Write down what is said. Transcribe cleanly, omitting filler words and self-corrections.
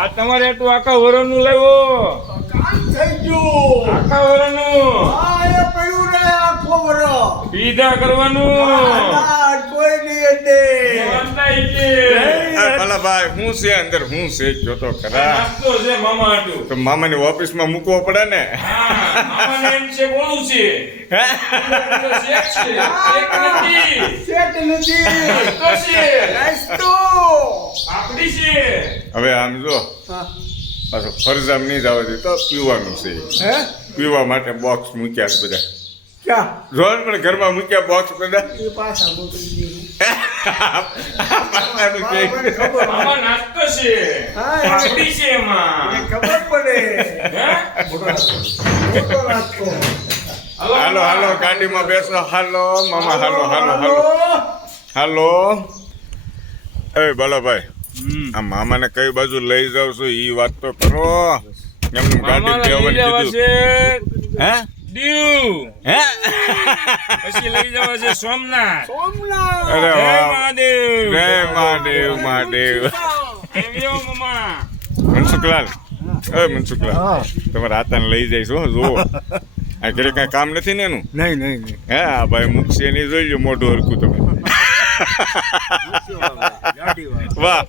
આ તમારે એટલું આખા વરણનું લાવ્યો કામ થઈ ગયું. આખા વરણનું હા, એ પડ્યું ને આખો વરો. પીધા કરવાનું ના, કોઈ નહીં દે. વાંધાઈ છે. ભલા ભાઈ હું છે અંદર હું છે જોતો ખરા નાસ્તો છે મામા હાટુ. તો મામાની ઓફિસમાં મૂકવો પડે ને હા, મામાને એમ છે કોનું છે તો શેક છે શેક નથી શેઠ નથી. નાસ્તો છે નાસ્તો. આપડી છે હવે આમ જો હા. પાછો ફરજામ નહીં જવા દે તો પીવાનું છે હે? પીવા માટે બોક્સ મૂક્યા છે બધા ક્યાં? રોજ પણ ઘરમાં મૂક્યા બોક્સ બધા એ પાછા મોકલી દીધું. પાછાનું કે મને ખબર. મામા નાસ્તો છે હા, આપડી છે મને એમાં ખબર પડે. હે મોટો નાસ્તો. હાલો હાલો ગાડીમાં બેસો હાલો મામા હાલો હાલો હાલો હાલો એ બાલાભાઈ આ મામાને કઈ બાજુ લઈ જાવ છો ઈ વાત તો કરો એમને ગાડી મામાને લઈ દેવાની જવા કીધું છે હે દીવ હે પછી લઈ જવા છે સોમનાથ સોમનાથ. અરે જય વાહ મહાદેવ જય મહાદેવ મહાદેવ આવ્યો મામા મનસુખલાલ એ મનસુખલાલ તમારા હાથાને લઈ જઈશ હો જુઓ આ ઘરે કાંઈ કામ નથી ને એનું નહીં નહીં નહીં. હે આ ભાઈ મૂકશે નહીં જોઈ લો મોઢું હરખું તમે વાહ